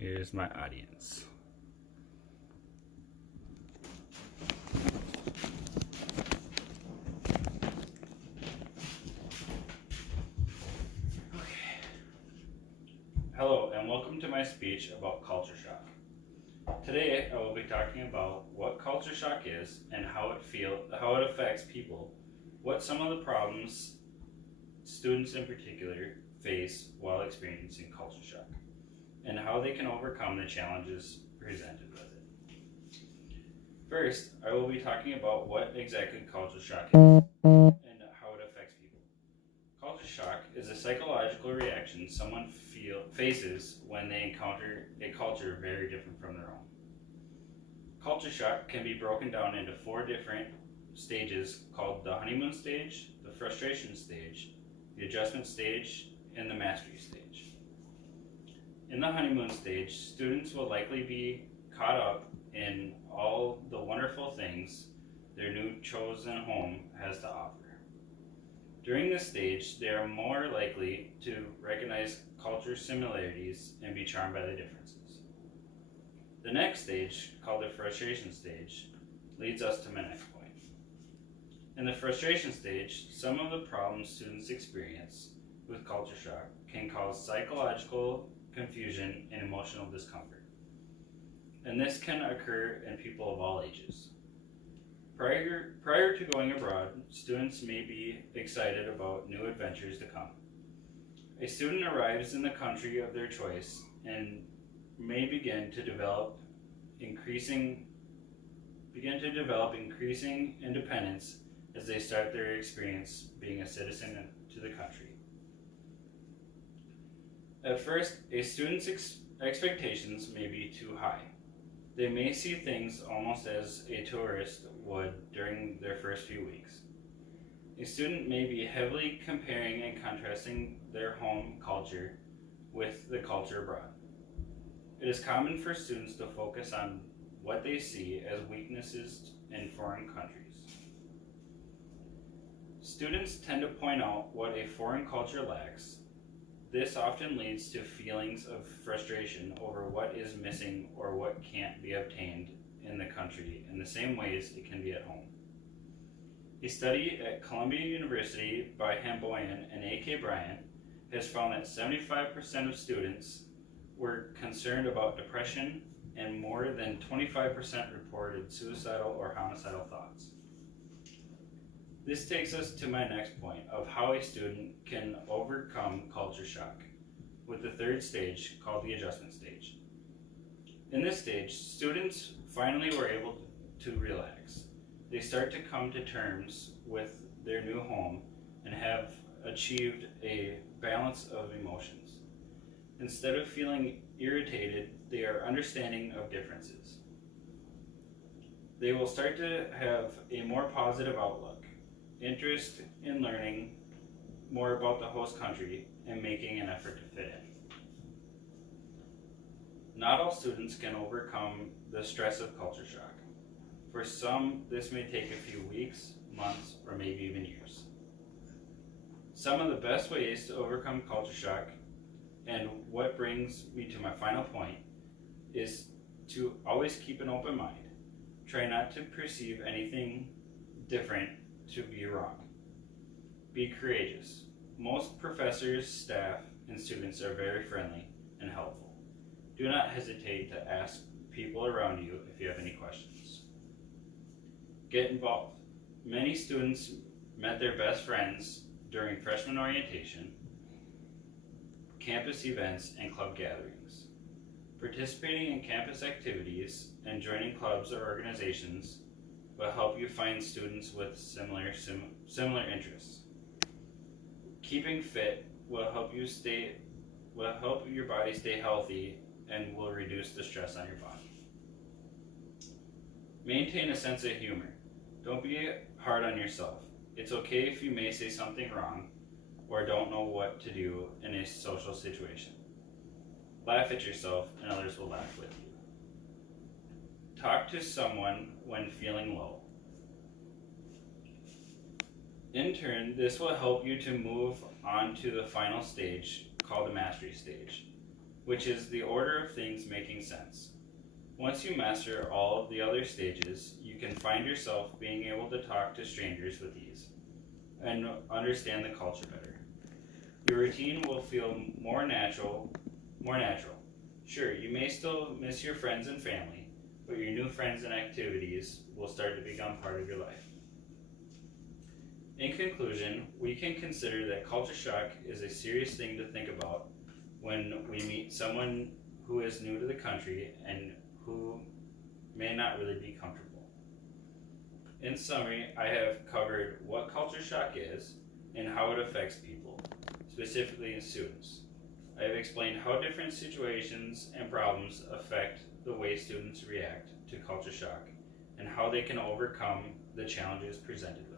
Here's my audience. Hello and welcome to my speech about culture shock. Today I will be talking about what culture shock is and how it affects people, what some of the problems students in particular face while experiencing culture shock, and how they can overcome the challenges presented with it. First, I will be talking about what exactly culture shock is and how it affects people. Culture shock is a psychological reaction someone faces when they encounter a culture very different from their own. Culture shock can be broken down into 4 different stages called the honeymoon stage, the frustration stage, the adjustment stage, and the mastery stage. In the honeymoon stage, students will likely be caught up in all the wonderful things their new chosen home has to offer. During this stage, they are more likely to recognize culture similarities and be charmed by the differences. The next stage, called the frustration stage, leads us to my next point. In the frustration stage, some of the problems students experience with culture shock can cause psychological confusion and emotional discomfort. And this can occur in people of all ages. Prior to going abroad, students may be excited about new adventures to come. A student arrives in the country of their choice and may begin to develop increasing independence as they start their experience being a citizen to the country. At first, a student's expectations may be too high. They may see things almost as a tourist would during their first few weeks. A student may be heavily comparing and contrasting their home culture with the culture abroad. It is common for students to focus on what they see as weaknesses in foreign countries. Students tend to point out what a foreign culture lacks. This often leads to feelings of frustration over what is missing or what can't be obtained in the country in the same ways it can be at home. A study at Columbia University by Hamboyan and A.K. Bryant has found that 75% of students were concerned about depression and more than 25% reported suicidal or homicidal thoughts. This takes us to my next point of how a student can overcome culture shock with the third stage called the adjustment stage. In this stage, students finally were able to relax. They start to come to terms with their new home and have achieved a balance of emotions. Instead of feeling irritated, they are understanding of differences. They will start to have a more positive outlook, interest in learning more about the host country and making an effort to fit in. Not all students can overcome the stress of culture shock. For some, this may take a few weeks, months, or maybe even years. Some of the best ways to overcome culture shock, and what brings me to my final point, is to always keep an open mind. Try not to perceive anything different to be wrong. Be courageous. Most professors, staff, and students are very friendly and helpful. Do not hesitate to ask people around you if you have any questions. Get involved. Many students met their best friends during freshman orientation, campus events, and club gatherings. Participating in campus activities and joining clubs or organizations will help you find students with similar interests. Keeping fit will help your body stay healthy and will reduce the stress on your body. Maintain a sense of humor. Don't be hard on yourself. It's okay if you may say something wrong or don't know what to do in a social situation. Laugh at yourself and others will laugh with you. Talk to someone when feeling low. In turn, this will help you to move on to the final stage called the mastery stage. which is the order of things making sense. Once you master all of the other stages, you can find yourself being able to talk to strangers with ease and understand the culture better. Your routine will feel more natural. Sure, you may still miss your friends and family, but your new friends and activities will start to become part of your life. In conclusion, we can consider that culture shock is a serious thing to think about when we meet someone who is new to the country and who may not really be comfortable. In summary, I have covered what culture shock is and how it affects people, specifically students. I have explained how different situations and problems affect the way students react to culture shock and how they can overcome the challenges presented